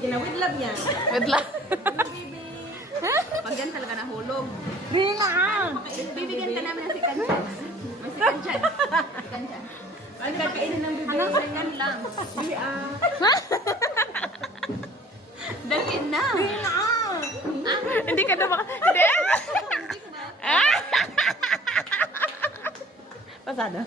With love yan. Wait lang. Pag yan talaga nahulog. Rina! Bibigyan ka namin ng si Kanchan. May si Kanchan. Si Kanchan. Ano ba kainin ng bibig? Yan lang. Bibi, dali na. Rina! Hindi ka na baka... Hindi! Pasado.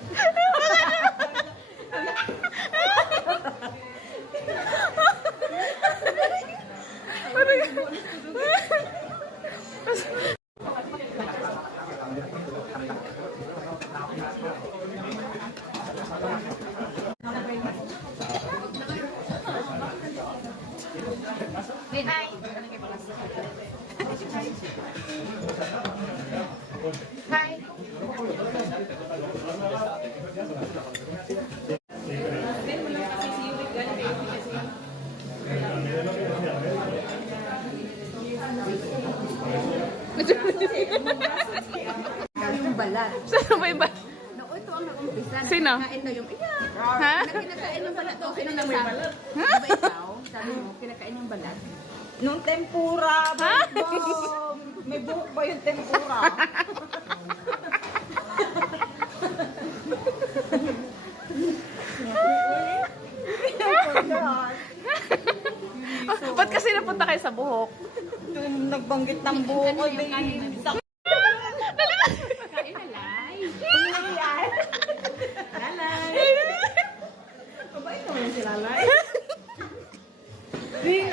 Hi! Hi! Yung balat. Sino ba iba? Naku, ito ang nakumpisa. Sino? Kinakain na yung, Ha? kinakain yung balat. O, sino nang sabi? Diba ikaw? Sabi mo, kinakain yung balat. Nung tempura, may buhok ba yung tempura? Ba't kasi napunta kayo sa buhok? Yung nagbanggit ng buhok, ay may Kain na, Lai. Lalay. Mabait naman yung si Lalay. Ring,